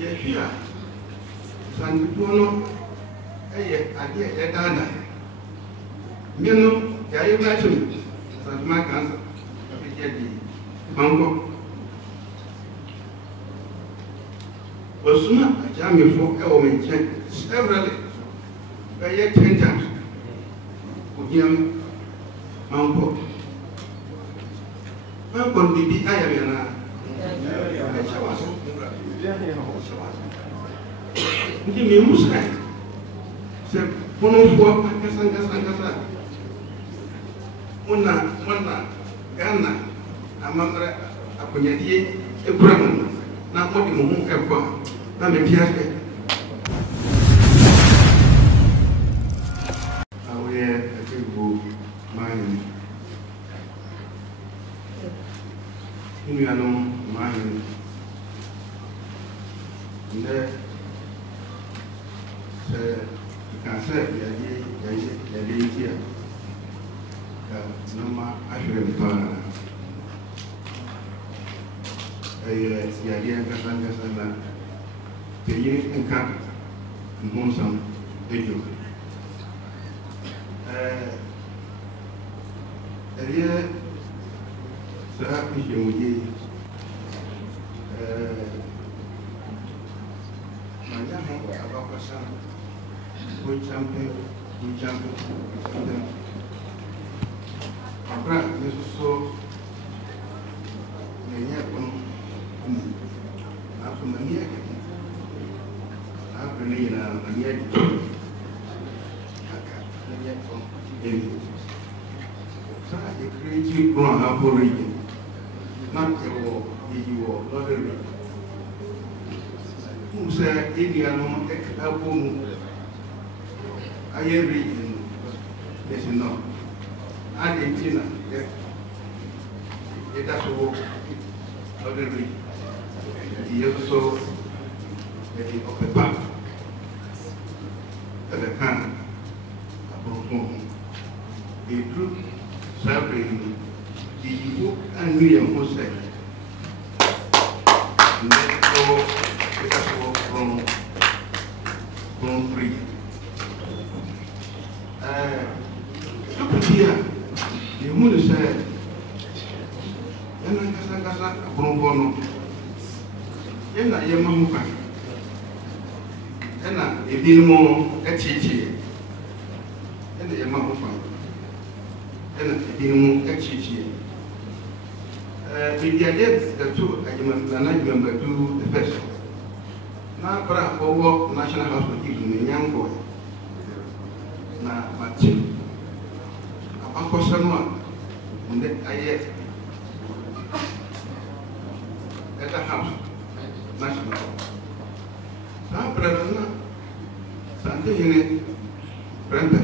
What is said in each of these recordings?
here. Santuano, a dada. Mino, the I imagine, such my cancer, Uncle. Was soon a jamming for Elwin check severally, by yet 10 times. With him, Uncle. Uncle, be I am Give me Musa. Said, one of four, Cassandra. One, Ghana, a mother, a Punyadi, a Brahman, not what you won't have gone. Not a piano. I will a people mine. You know, mine. Can say the idea here. Nama Ashram Pana. The idea Cassandra, the year and camp and Monsam, the Duke. A year, Sir Michigan. We champion. My brother is so many after many after many so I creative grown up region, not a war, not a region. Who said India no take I region, yes, no. Argentina, yes. It does work, not a region. He also getting up a path at the can about home. A group serving the book and William Hussein. Let's go, let us walk from free. Look here, the moon said, Yanakasa, a Brombono, Yena Yamamuka, Ena, a Dinamo, a Chichi, and the Yamamuka, and a Dinamo, a Chichi. With the idea the two, I remember do the first. Now, perhaps over National House of Giving a young boy. Na mati abakosanwa nde aye at the house national sa brana sante hine branda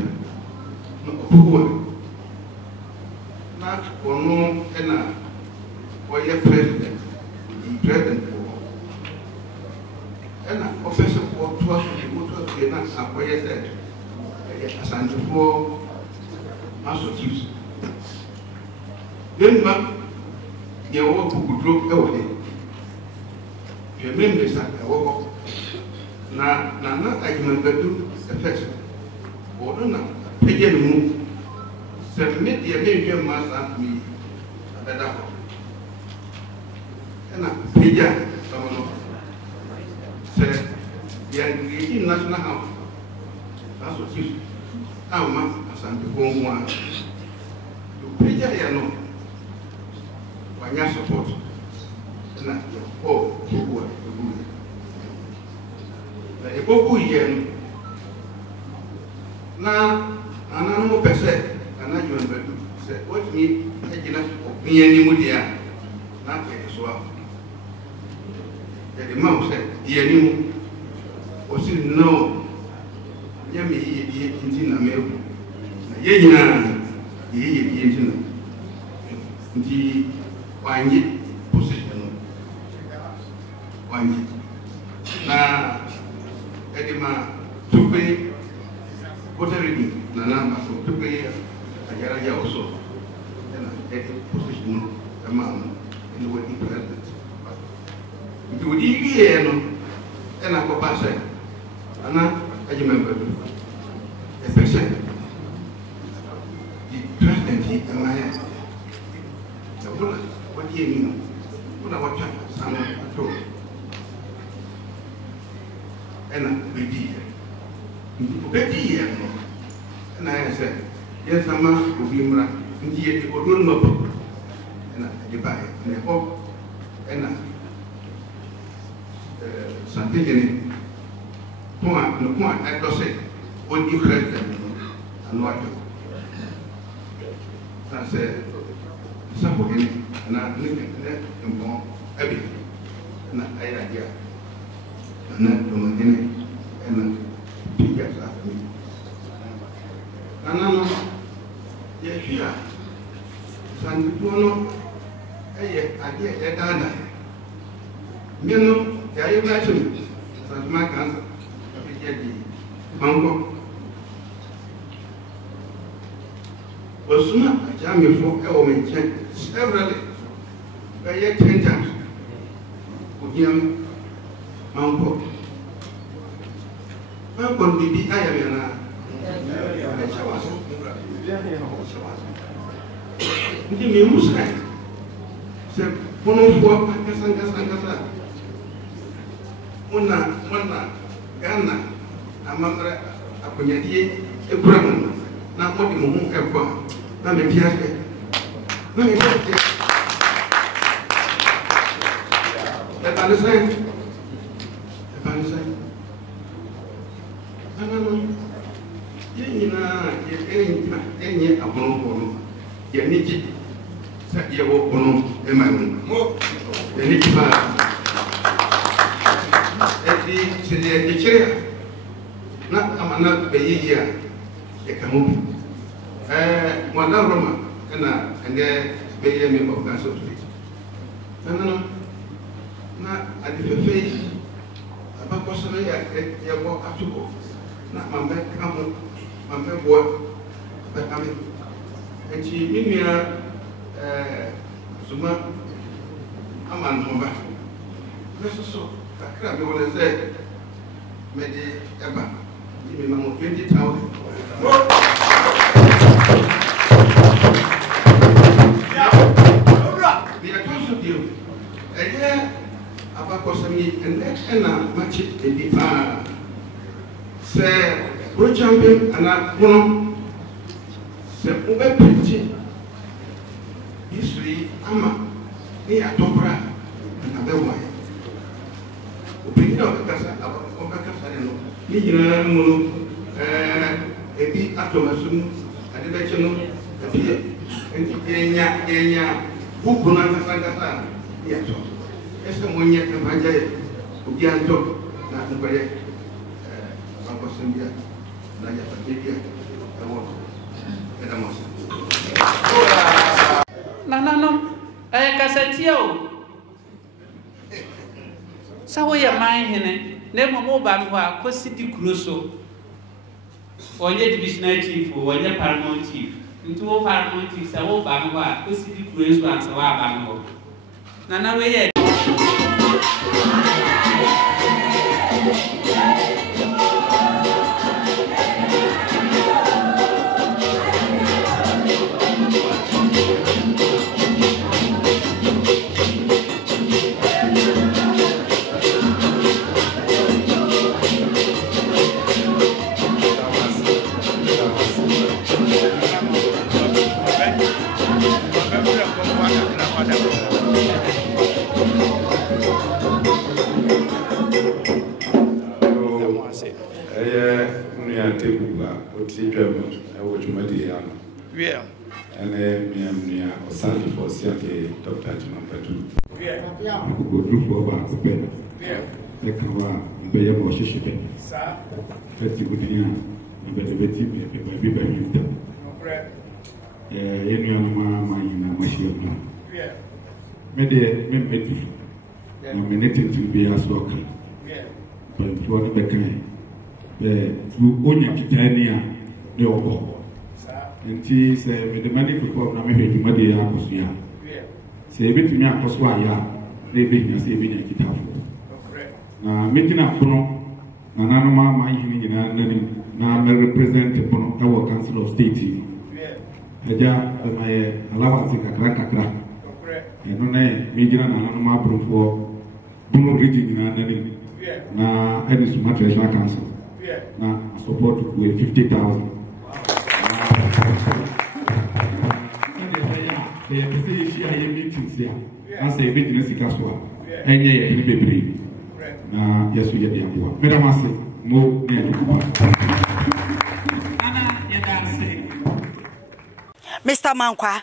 no opuwa na ono ena oye president the president ena officer for twa the na akoye said Asante for associates. Then, the work could drop away. You remember that I walk now, I remember to the first. Or no, again, move. Submit the American must ask me a better one. And I pay someone said, the Angry National House. That's what you Ama Asante Bomwa. You pay no. Wanya support. Na oh, who na ebobu yen. Na ananu pese ana jumbedu. Say what me ejina opinion ni mudia. Na ke so a. The mom said, "Yenimu." Was it no? Yami ye intina meru. Ye nyina ye intina. Ndi wanyi position. Wanyi. Na edima tupe koteridi na namba so tupe ajara ya oso. Na edi position kama ni wadi president. Ndi wadi ye no and I go pass it. And I remember the person, the president in my hand. So, what do you mean? What I want to say, I'm told. And I be here. And I said, yes, I'm a Ubimra, and yet you will know. And I buy it, and I hope, and I something in it. Point, I don't say, what you president and what you. I said, something, and I look at that and more everything. And I idea. And that don't any and figures after me. And I know, yes, here. Santuano, I done. You know, there you mentioned such my cancer. Uncle was not a jamming for a woman severally by 10 times with young uncle. Uncle, be I am give me Muslim. Said, one of four Cassan. One Ghana, a mother, a Punyadi, a Brahman, not what the moon have gone. Let me tell you. Let me tell you. Let understand. Let understand. I don't know. You know, any abnormal. You need it. Set your work on in my room. You need to the chair. Not a man by year. They come up. One Roma and there be a member of Council Street. No. Not at the face. About possibly I walk up to go. Not my back come, my back work. But I mean, and she made me a Zuma. I'm on over. This is so. I can't be what I said. Maybe ever. Give me my 20,000. We are close to you. And here, about Cosami and Anna match it in the bar. Say, pro champion and I want to say, Uber Pretty history, Ama, near Topra, and other way. Opinion of the Casa, of the Casa, Nino, a bit Atomasum, and the Vecino, a beer, and Kenya, who could not understand. Yes, as someone yet can find it, who can't talk, not to pay Uncle Cynthia, Naya Patricia, and what? No, I Casatio. So we are mine, never more by Cosity Crusoe. Or yet divisional chief, or yet paramount chief. Into all paramount chiefs, I will Bangwa, Cosity Crusoe, and so on. Nana, we yet. Yeah. And then, I was sorry for seeing Dr. Jimampatu. Yeah. Go group over the pen. Yeah. The Kawa, Bayer Moshiship. Sir. Let's go to the baby by him. Yeah. Maybe nominated to be as worker. Yeah. But for the Bekan, through Onya Kitania, the Obo. And she said, with the money to come, I'm making money. Say, bit me up for Swaya, they bring us a bit of guitar. na medina pono na nanoma ma yini na nani na me represent pono our council of state eja na ye allowance kakra eno na medina na nanoma brofo bono region na nani na any Sumatra National Council na support with 50,000. They are saying she had meetings here. I say business is casual. And yet, you be brave. Yes, we get the amount. Madam, I say more than Mr. Mankwa,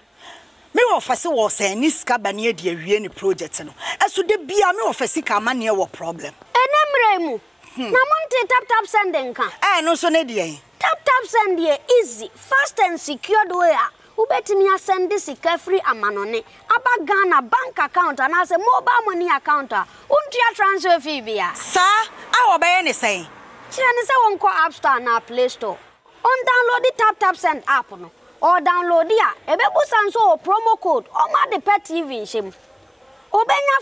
me office was saying this cabane de any project. As to the be a me office camania or problem. Enemremu. Namonte tap sending can. No so nedia. Tap send ye easy, fast and secured way. Ubetimi send this free amanone. Aba Ghana bank account and as a mobile money account. Untia transfer fee via. Sir, I will buy any say. Chinese won't call App Store na Play Store. On download the tap send app no. Or download ya. Ebebu sanso promo code. Or ma the pet TV shim. Obenya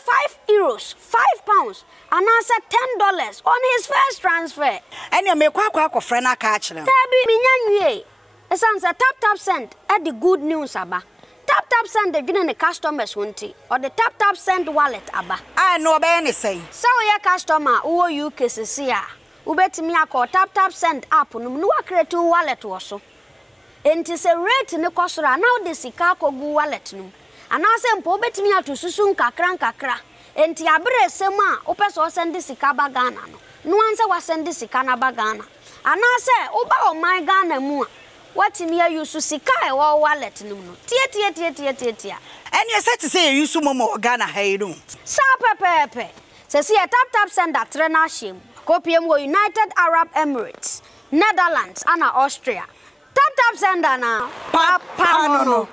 €5, £5, and answer $10 on his first transfer. And you make quack friend a catch them. Tabi minyanwe. It's answer tap send at the good news aba. Tap send the giving the customers wanti or the tap send wallet aba. I know about any say. So your customer who you cases here. Ubetimi ako tap send app no create wallet also. And it's a rate in the kosura now the sikako go wallet no. And I say, Pobetimi to Susun kakra. And Tiabre Sema, Opes send this Ghana. No answer was send this Canaba Ghana. And I say, Oba my Ghana mua. What in here you Susika or wallet no. Tia. And you said to say you sumo Ghana Haydu. Sa pepe. Says here tap send that Renashim. Copium United Arab Emirates, Netherlands, and Austria. Tap send now. Papa no.